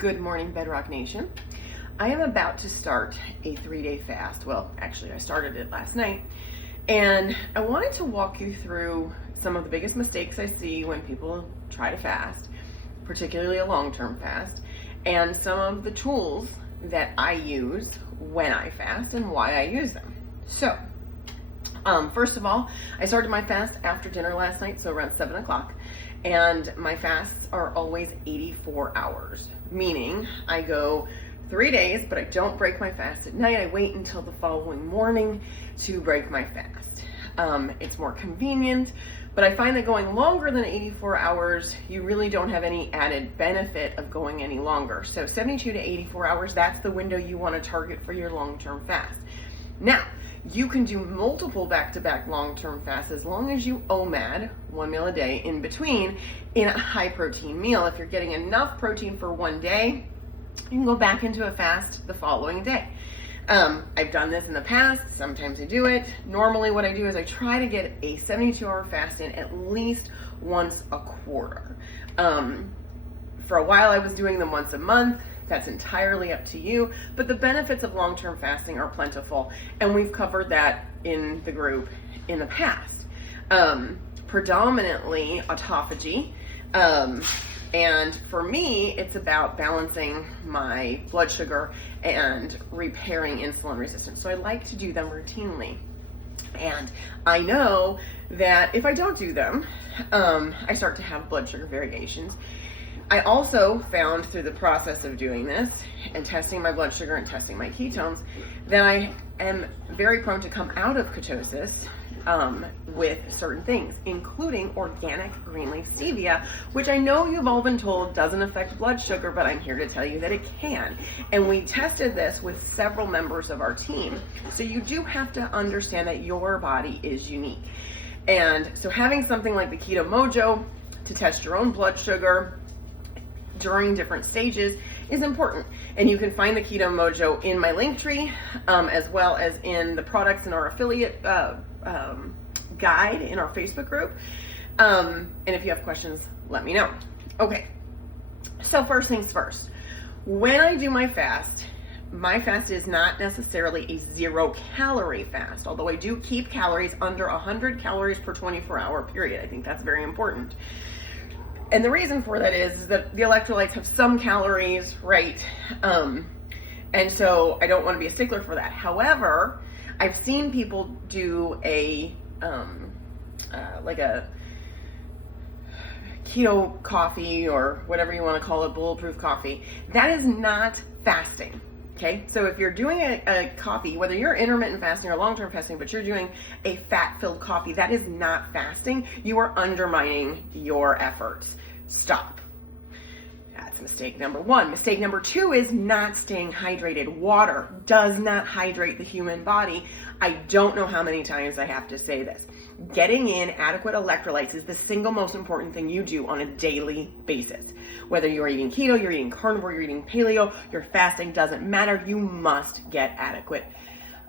Good morning, Bedrock Nation. I am about to start a 3-day fast. Well, actually, I started it last night. And I wanted to walk you through some of the biggest mistakes I see when people try to fast, particularly a long-term fast, and some of the tools that I use when I fast and why I use them. So, first of all, I started my fast after dinner last night, so around 7 o'clock. And my fasts are always 84 hours, meaning I go 3 days, but I don't break my fast at night. I wait until the following morning to break my fast. It's more convenient, but I find that going longer than 84 hours, you really don't have any added benefit of going any longer. So 72 to 84 hours, that's the window you want to target for your long-term fast. Now, you can do multiple back-to-back long-term fasts as long as you OMAD, 1 meal a day, in between in a high-protein meal. If you're getting enough protein for one day, you can go back into a fast the following day. I've done this in the past. Sometimes I do it. Normally what I do is I try to get a 72-hour fast in at least once a quarter. For a while I was doing them once a month. That's entirely up to you, but the benefits of long-term fasting are plentiful, and we've covered that in the group in the past. Predominantly autophagy, and for me, it's about balancing my blood sugar and repairing insulin resistance. So I like to do them routinely. And I know that if I don't do them, I start to have blood sugar variations. I also found through the process of doing this and testing my blood sugar and testing my ketones that I am very prone to come out of ketosis with certain things, including organic green leaf stevia, which I know you've all been told doesn't affect blood sugar, but I'm here to tell you that it can. And we tested this with several members of our team. So you do have to understand that your body is unique. And so having something like the Keto Mojo to test your own blood sugar during different stages is important. And you can find the Keto Mojo in my link tree, as well as in the products in our affiliate guide in our Facebook group. And if you have questions, let me know. Okay, so first things first. When I do my fast is not necessarily a 0-calorie fast, although I do keep calories under 100 calories per 24-hour period. I think that's very important. And the reason for that is that the electrolytes have some calories, right? And so I don't want to be a stickler for that. However, I've seen people do a keto coffee or whatever you want to call it, bulletproof coffee. That is not fasting. Okay, so if you're doing a coffee, whether you're intermittent fasting or long-term fasting, but you're doing a fat-filled coffee, that is not fasting. You are undermining your efforts. Stop. That's mistake number one. Mistake number two is not staying hydrated. Water does not hydrate the human body. I don't know how many times I have to say this. Getting in adequate electrolytes is the single most important thing you do on a daily basis. Whether you're eating keto, you're eating carnivore, you're eating paleo, you're fasting, doesn't matter. You must get adequate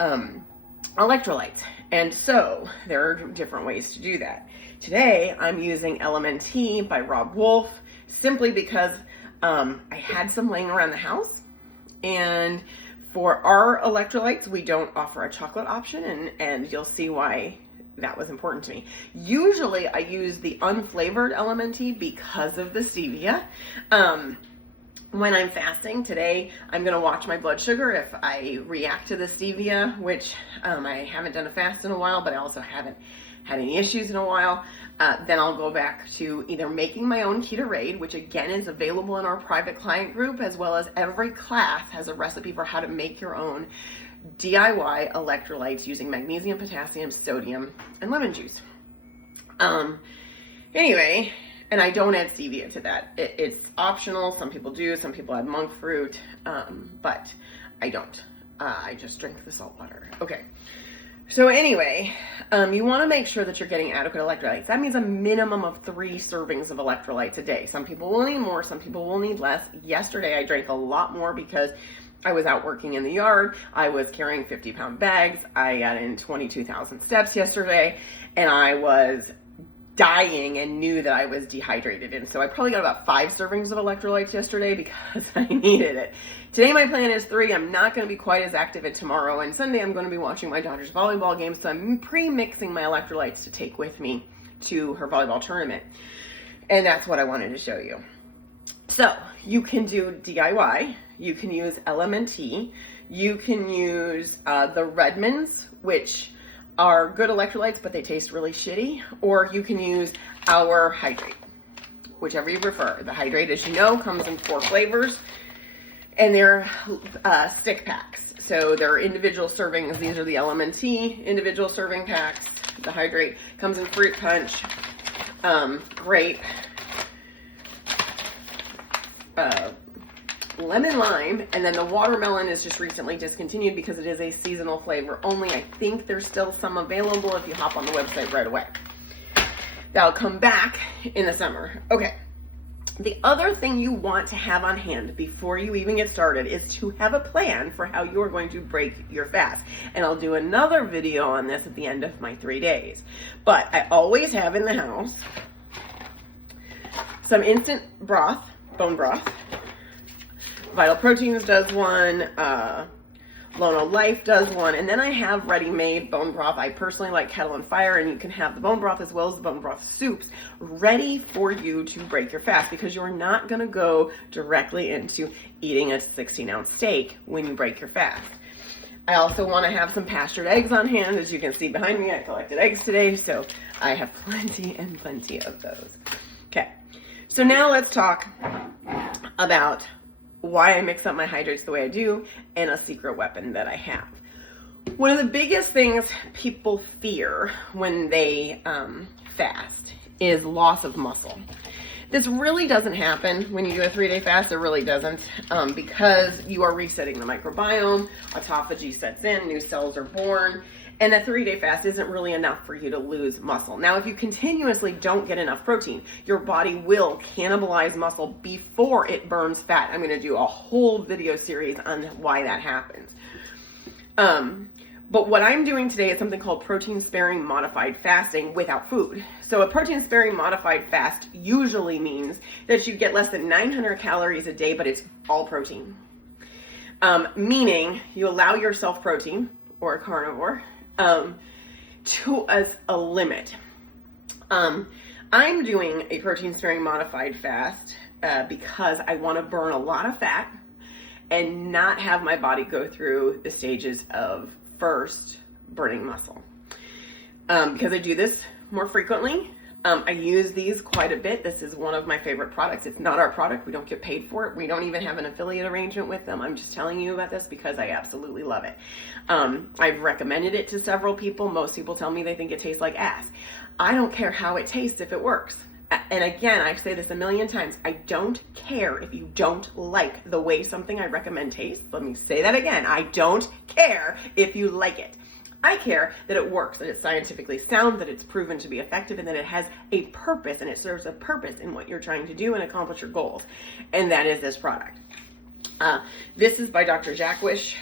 electrolytes. And so there are different ways to do that. Today, I'm using LMNT by Rob Wolf simply because I had some laying around the house. And for our electrolytes, we don't offer a chocolate option, and you'll see why that was important to me. Usually I use the unflavored LMNT because of the stevia. When I'm fasting today, I'm going to watch my blood sugar. If I react to the stevia, which I haven't done a fast in a while, but I also haven't had any issues in a while, then I'll go back to either making my own Keto-Raid, which again is available in our private client group, as well as every class has a recipe for how to make your own DIY electrolytes using magnesium, potassium, sodium, and lemon juice. Anyway, and I don't add stevia to that. It's optional. Some people do. Some people add monk fruit, but I don't. I just drink the salt water. Okay. So anyway, you want to make sure that you're getting adequate electrolytes. That means a minimum of 3 servings of electrolytes a day. Some people will need more. Some people will need less. Yesterday, I drank a lot more because I was out working in the yard. I was carrying 50-pound bags. I got in 22,000 steps yesterday, and I was dying and knew that I was dehydrated. And so I probably got about 5 servings of electrolytes yesterday because I needed it. Today my plan is 3. I'm not going to be quite as active as tomorrow, and Sunday I'm going to be watching my daughter's volleyball game, so I'm pre-mixing my electrolytes to take with me to her volleyball tournament. And that's what I wanted to show you. So you can do DIY, you can use LMNT, you can use the Redmonds, which are good electrolytes, but they taste really shitty, or you can use our Hydrate, whichever you prefer. The Hydrate, as you know, comes in 4 flavors, and they're stick packs. So they're individual servings. These are the LMNT individual serving packs. The Hydrate comes in fruit punch, grape, lemon lime, and then the watermelon is just recently discontinued because it is a seasonal flavor only. I think there's still some available if you hop on the website right away. That'll come back in the summer. Okay. The other thing you want to have on hand before you even get started is to have a plan for how you're going to break your fast. And I'll do another video on this at the end of my 3 days. But I always have in the house some instant broth, bone broth. Vital Proteins does one, Lono Life does one, and then I have ready-made bone broth. I personally like Kettle and Fire, and you can have the bone broth as well as the bone broth soups ready for you to break your fast, because you're not going to go directly into eating a 16-ounce steak when you break your fast. I also want to have some pastured eggs on hand. As you can see behind me, I collected eggs today, so I have plenty and plenty of those. Okay, so now let's talk about why I mix up my hydrates the way I do, and a secret weapon that I have. One of the biggest things people fear when they fast is loss of muscle. This really doesn't happen when you do a 3-day fast. It really doesn't, because you are resetting the microbiome, autophagy sets in, new cells are born, and a 3-day fast isn't really enough for you to lose muscle. Now, if you continuously don't get enough protein, your body will cannibalize muscle before it burns fat. I'm going to do a whole video series on why that happens. But what I'm doing today is something called protein sparing modified fasting without food. So a protein sparing modified fast usually means that you get less than 900 calories a day, but it's all protein. Meaning you allow yourself protein, or a carnivore, to as a limit. I'm doing a protein sparing modified fast because I want to burn a lot of fat and not have my body go through the stages of first burning muscle. Because I do this more frequently. I use these quite a bit. This is one of my favorite products. It's not our product. We don't get paid for it. We don't even have an affiliate arrangement with them. I'm just telling you about this because I absolutely love it. I've recommended it to several people. Most people tell me they think it tastes like ass. I don't care how it tastes if it works. And again, I say this a million times. I don't care if you don't like the way something I recommend tastes. Let me say that again. I don't care if you like it. I care that it works, that it's scientifically sound, that it's proven to be effective, and that it has a purpose, and it serves a purpose in what you're trying to do and accomplish your goals. And that is this product. This is by Dr. Jackwish.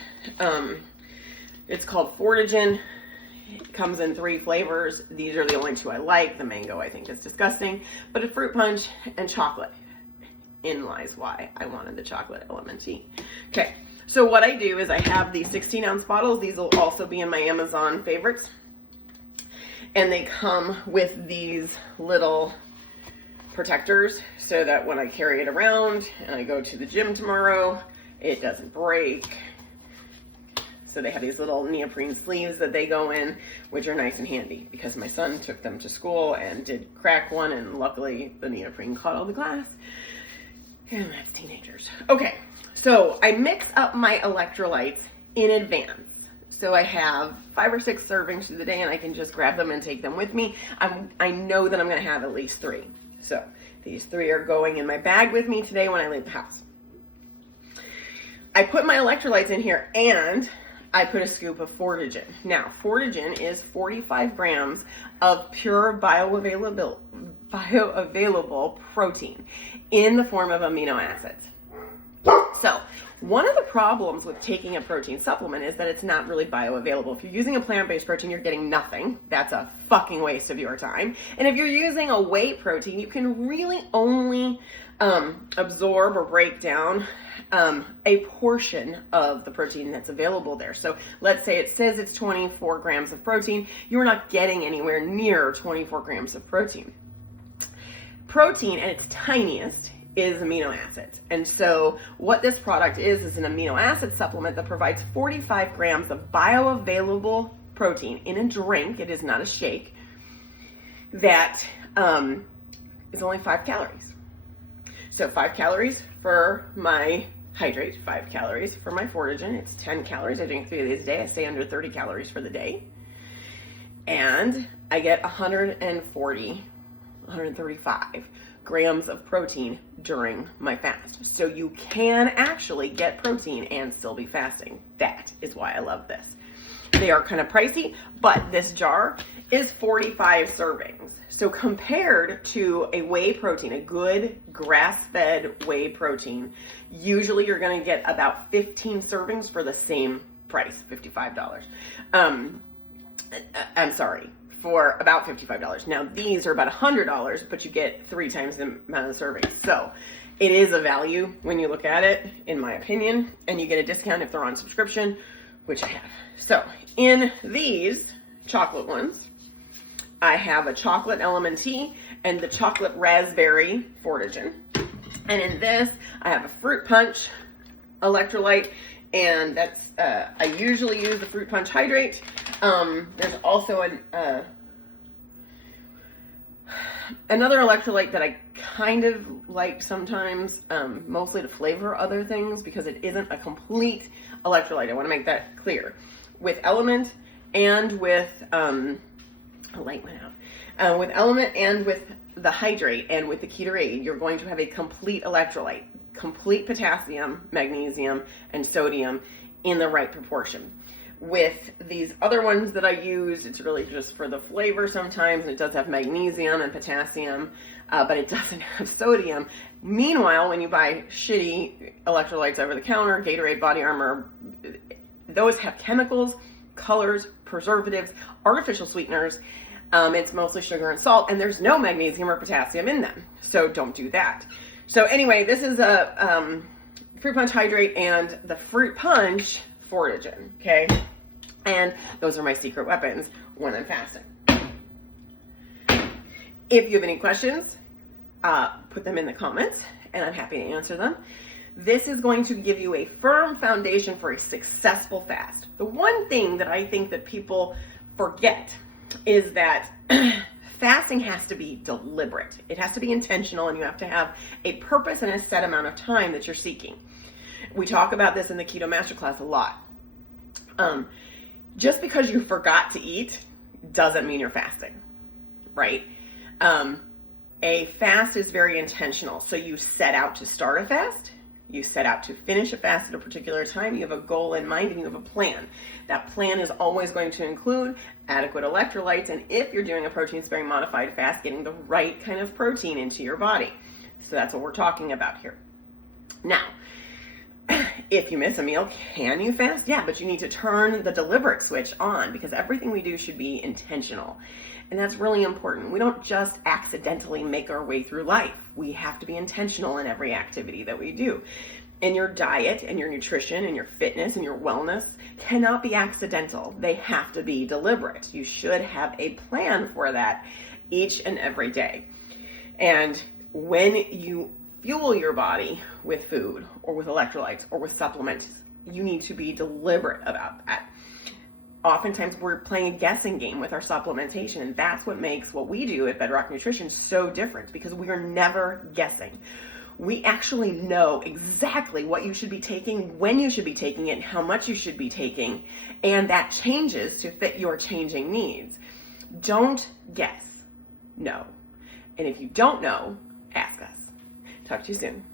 It's called Fortigen. It comes in 3 flavors. These are the only 2 I like. The mango I think is disgusting, but a fruit punch and chocolate. In lies why I wanted the chocolate LMNT. Okay. So what I do is I have these 16-ounce bottles. These will also be in my Amazon favorites. And they come with these little protectors so that when I carry it around and I go to the gym tomorrow, it doesn't break. So they have these little neoprene sleeves that they go in, which are nice and handy because my son took them to school and did crack one, and luckily the neoprene caught all the glass. And that's teenagers. Okay. So I mix up my electrolytes in advance. So I have 5 or 6 servings through the day, and I can just grab them and take them with me. I know that I'm going to have at least 3. So these 3 are going in my bag with me today when I leave the house. I put my electrolytes in here, and I put a scoop of Fortigen. Now, Fortigen is 45 grams of pure bioavailable protein in the form of amino acids. So One of the problems with taking a protein supplement is that it's not really bioavailable. If you're using a plant-based protein, you're getting nothing. That's a fucking waste of your time. And if you're using a whey protein, you can really only absorb or break down a portion of the protein that's available there. So let's say it says it's 24 grams of protein. You're not getting anywhere near 24 grams of protein. Protein at its tiniest is amino acids. And so what this product is an amino acid supplement that provides 45 grams of bioavailable protein in a drink. It is not a shake. That is only 5 calories. So 5 calories for my hydrate, 5 calories for my Fortigen. It's 10 calories. I drink 3 of these a day. I stay under 30 calories for the day. And I get 135 grams of protein during my fast. So you can actually get protein and still be fasting. That is why I love this. They are kind of pricey, but this jar is 45 servings. So compared to a whey protein, a good grass-fed whey protein, usually you're going to get about 15 servings for the same price, $55. I'm sorry, for about $55. Now these are about $100, but you get 3 times the amount of servings. So it is a value when you look at it, in my opinion, and you get a discount if they're on subscription, which I have. So in these chocolate ones, I have a chocolate LMNT and the chocolate raspberry Fortigen. And in this, I have a fruit punch electrolyte, and that's, I usually use the fruit punch hydrate. There's also another electrolyte that I kind of like sometimes, mostly to flavor other things because it isn't a complete electrolyte. I want to make that clear. With Element and with, light went out. With Element and with the hydrate and with the Ketorade, you're going to have a complete electrolyte, complete potassium, magnesium, and sodium in the right proportion. With these other ones that I use, it's really just for the flavor sometimes, and it does have magnesium and potassium, but it doesn't have sodium. Meanwhile, when you buy shitty electrolytes over the counter, Gatorade, Body Armor, those have chemicals, colors, preservatives, artificial sweeteners. It's mostly sugar and salt, and there's no magnesium or potassium in them. So don't do that. So anyway, this is a fruit punch hydrate and the fruit punch Fortigen, okay? And those are my secret weapons when I'm fasting. If you have any questions, put them in the comments and I'm happy to answer them. This is going to give you a firm foundation for a successful fast. The one thing that I think that people forget is that fasting has to be deliberate. It has to be intentional, and you have to have a purpose and a set amount of time that you're seeking. We talk about this in the Keto Masterclass a lot. Just because you forgot to eat doesn't mean you're fasting, right? A fast is very intentional. So you set out to start a fast, you set out to finish a fast at a particular time, you have a goal in mind, and you have a plan. That plan is always going to include adequate electrolytes, and if you're doing a protein-sparing modified fast, getting the right kind of protein into your body. So that's what we're talking about here. Now, if you miss a meal, can you fast? Yeah, but you need to turn the deliberate switch on because everything we do should be intentional. And that's really important. We don't just accidentally make our way through life. We have to be intentional in every activity that we do. And your diet and your nutrition and your fitness and your wellness cannot be accidental. They have to be deliberate. You should have a plan for that each and every day. And when you fuel your body with food or with electrolytes or with supplements, you need to be deliberate about that. Oftentimes we're playing a guessing game with our supplementation, and that's what makes what we do at Bedrock Nutrition so different, because we are never guessing. We actually know exactly what you should be taking, when you should be taking it, and how much you should be taking, and that changes to fit your changing needs. Don't guess, know. And if you don't know, ask us. Talk to you soon.